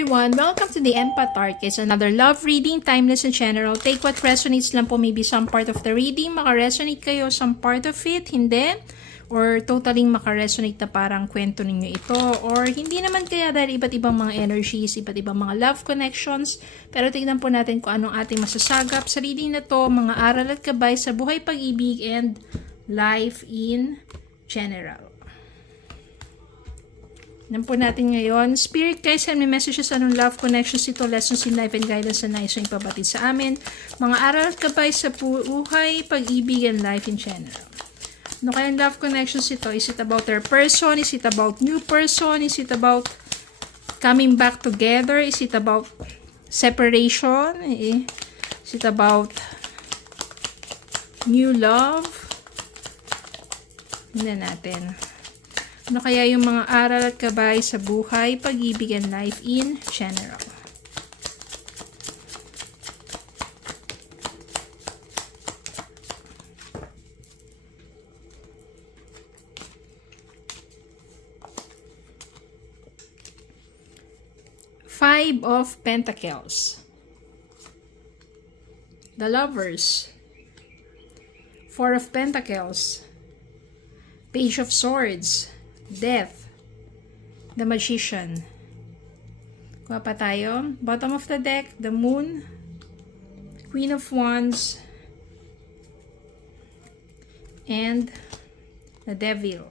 everyone! Welcome to the Empath Arc. It's another love reading, timeless and general. Take what resonates lang po, maybe some part of the reading. Maka-resonate kayo, some part of it, hindi. Or totally maka-resonate na parang kwento ninyo ito. Or hindi naman kaya dahil iba't ibang mga energies, iba't ibang mga love connections. Pero tignan po natin kung anong ating masasagap sa reading na to, mga aral at gabay sa buhay, pag-ibig, and life in general. Tignan po natin ngayon. Spirit guys, send me messages anong love connections ito, lessons in life and guidance na nais yung ipabatid sa amin. Mga aral at gabay sa buhay, pag-ibig, and life in general. Ano kayang love connections ito? Is it about their person? Is it about new person? Is it about coming back together? Is it about separation? Is it about new love? Tignan natin. Ano kaya yung mga aral at gabay sa buhay, pag-ibig, and life in general? Five of Pentacles. The Lovers. Four of Pentacles. Page of Swords. Death. The Magician. Kuha pa tayo. Bottom of the deck, the Moon. Queen of Wands. And the Devil.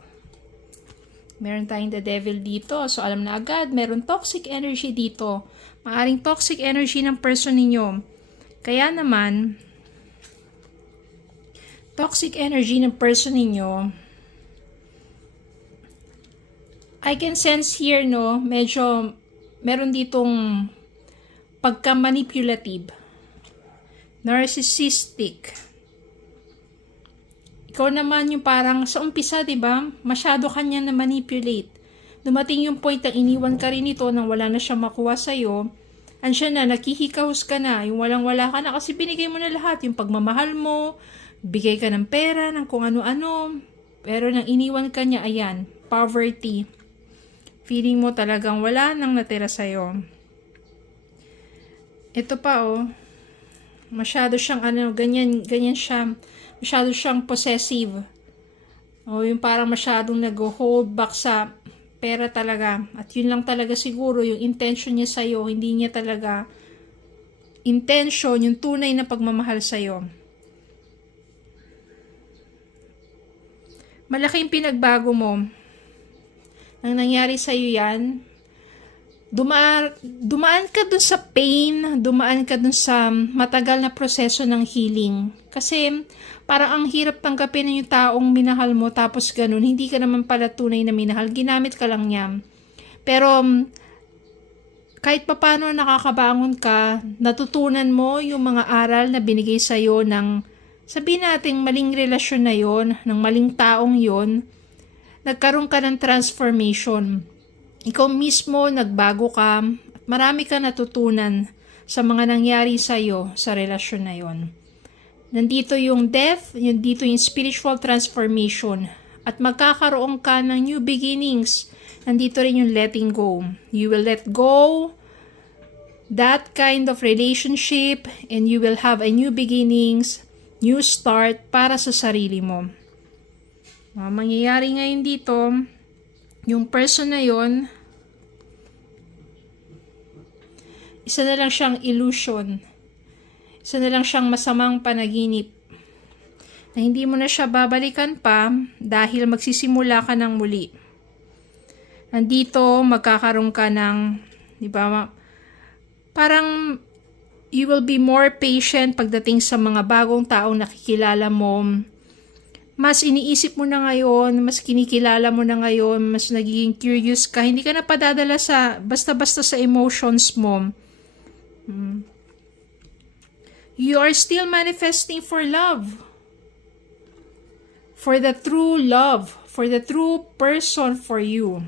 Meron tayong the Devil dito. So, alam na agad, meron toxic energy dito. Maaring toxic energy ng person ninyo. Kaya naman, toxic energy ng person ninyo, I can sense here, no, medyo meron ditong pagka-manipulative, narcissistic. Ikaw naman yung parang sa umpisa, diba, masyado kanya na manipulate. Dumating yung point na iniwan ka rin ito nang wala na siya makuha sa'yo. Ansya na, nakihikahus ka na, yung walang-wala ka na kasi binigay mo na lahat, yung pagmamahal mo, bigay ka ng pera, ng kung ano-ano. Pero nang iniwan ka niya, ayan, poverty. Feeling mo talagang wala nang natira sa'yo. Ito pa, oh. Masyado siyang, ganyan siya. Masyado siyang possessive. O, yung parang masyadong nag-hold back sa pera talaga. At yun lang talaga siguro, yung intention niya sa'yo, hindi niya talaga intention, yung tunay na pagmamahal sa'yo. Malaking pinagbago mo. Nang nangyari sa'yo yan, dumaan ka dun sa pain, dumaan ka dun sa matagal na proseso ng healing. Kasi parang ang hirap tanggapin yung taong minahal mo tapos ganun, hindi ka naman pala tunay na minahal, ginamit ka lang niya. Pero kahit papano nakakabangon ka, natutunan mo yung mga aral na binigay sa'yo ng, sabihin natin, maling relasyon na yon, ng maling taong yon. Nagkaroon ka ng transformation. Ikaw mismo nagbago ka at marami ka natutunan sa mga nangyari sa iyo sa relasyon na yon. Nandito yung death, dito yung spiritual transformation at magkakaroon ka ng new beginnings. Nandito rin yung letting go. You will let go that kind of relationship and you will have a new beginnings, new start para sa sarili mo. Mangyayari ngayon dito, yung person na yon, isa na lang siyang illusion. Isa na lang siyang masamang panaginip. Na hindi mo na siya babalikan pa dahil magsisimula ka ng muli. Nandito, magkakaroon ka ng, di ba, parang you will be more patient pagdating sa mga bagong taong nakikilala mo. Mas iniisip mo na ngayon, mas kinikilala mo na ngayon, mas nagiging curious ka. Hindi ka na padadala sa basta-basta sa emotions mo. You are still manifesting for love. For the true love. For the true person for you.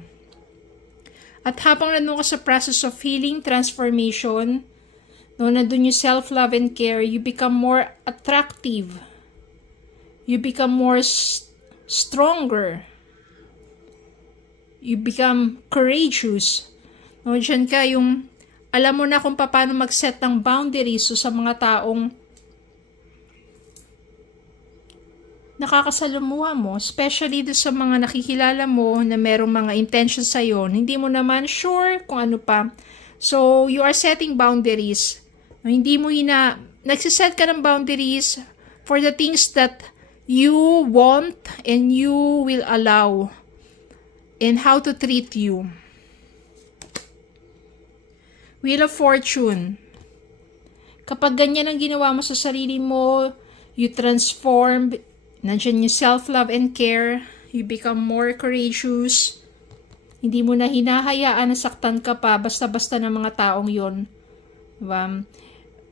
At habang nandun ka sa process of healing, transformation, nandun yung self-love and care, you become more attractive. You become more stronger. You become courageous. No, dyan ka yung Alam mo na kung paano mag-set ng boundaries sa mga taong nakakasalamuha mo, especially sa mga nakikilala mo na merong mga intentions sa'yo, hindi mo naman sure kung ano pa. So, you are setting boundaries. Hindi mo nagsiset ka ng boundaries for the things that you want and you will allow and how to treat you. Wheel of Fortune. Kapag ganyan ang ginawa mo sa sarili mo, you transform. Nandiyan yung self-love and care. You become more courageous. Hindi mo na hinahayaan na saktan ka pa basta-basta ng mga taong yon.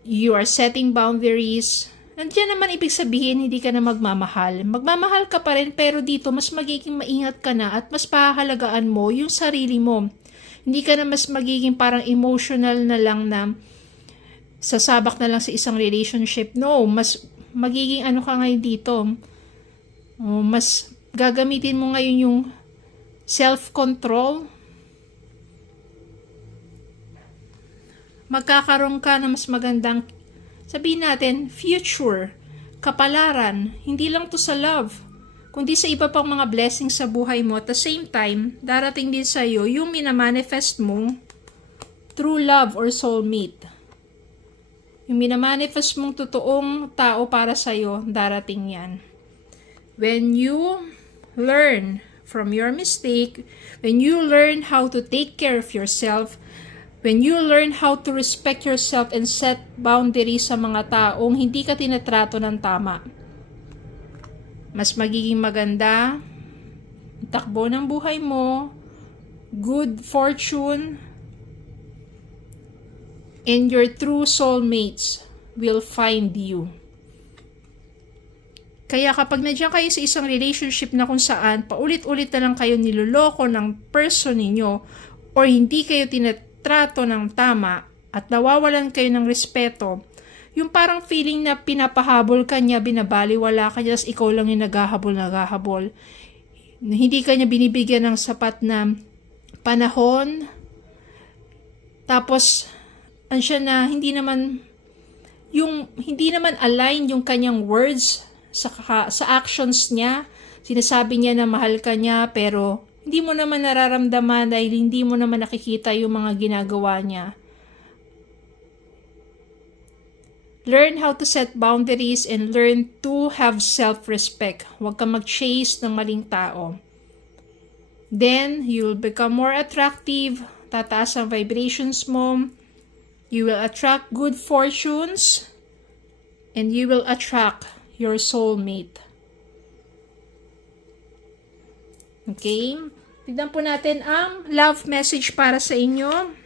You are setting boundaries. Nandiyan naman ibig sabihin, hindi ka na magmamahal. Magmamahal ka pa rin, pero dito mas magiging maingat ka na at mas pahahalagaan mo yung sarili mo. Hindi ka na mas magiging parang emotional na lang na sasabak na lang sa isang relationship. No, mas magiging ano ka ngayon dito. Mas gagamitin mo ngayon yung self-control. Magkakaroon ka na mas magandang, sabihin natin, future, kapalaran. Hindi lang to sa love, kundi sa iba pang mga blessings sa buhay mo. At the same time, darating din sa'yo yung minamanifest mo true love or soulmate. Yung minamanifest mong totoong tao para sa'yo, darating yan. When you learn from your mistake, when you learn how to take care of yourself, when you learn how to respect yourself and set boundaries sa mga taong hindi ka tinatrato ng tama, mas magiging maganda ang takbo ng buhay mo, good fortune, and your true soulmates will find you. Kaya kapag nandiyan kayo sa isang relationship na kung saan paulit-ulit na lang kayo niloloko ng person ninyo or hindi kayo tinatrato ng tama at nawawalan kayo ng respeto, yung parang feeling na pinapahabol ka niya, binabaliwala ka niya, tapos ikaw lang yung naghahabol. Hindi ka niya binibigyan ng sapat na panahon. Tapos, ansya na, hindi naman align yung kanyang words sa actions niya. Sinasabi niya na mahal ka niya, pero hindi mo naman nararamdaman dahil hindi mo naman nakikita yung mga ginagawa niya. Learn how to set boundaries and learn to have self-respect. Huwag kang mag-chase ng maling tao. Then, you will become more attractive. Tataas ang vibrations mo. You will attract good fortunes. And you will attract your soulmate. Okay? Tignan po natin ang love message para sa inyo.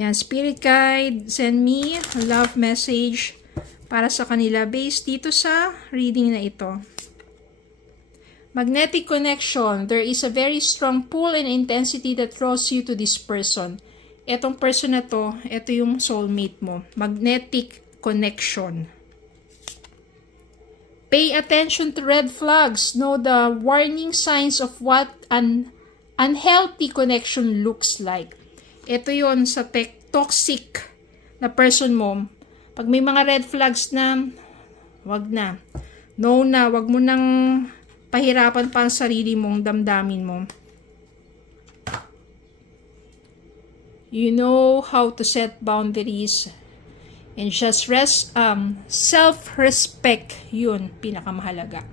Yan, Spirit Guide, send me a love message para sa kanila based dito sa reading na ito. Magnetic connection. There is a very strong pull and intensity that draws you to this person. Etong person na to, ito yung soulmate mo. Magnetic connection. Pay attention to red flags. Know the warning signs of what an unhealthy connection looks like. Ito yon sa toxic na person mo. Pag may mga red flags na, wag na. No na, wag mo nang pahirapan pa ang sarili mong damdamin mo. You know how to set boundaries. And just self-respect, yun, pinakamahalaga.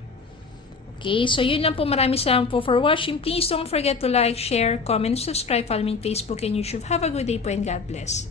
Okay, so yun lang po. Maraming salamat po for watching. Please don't forget to like, share, comment, subscribe, follow me on Facebook and YouTube. Have a good day po and God bless.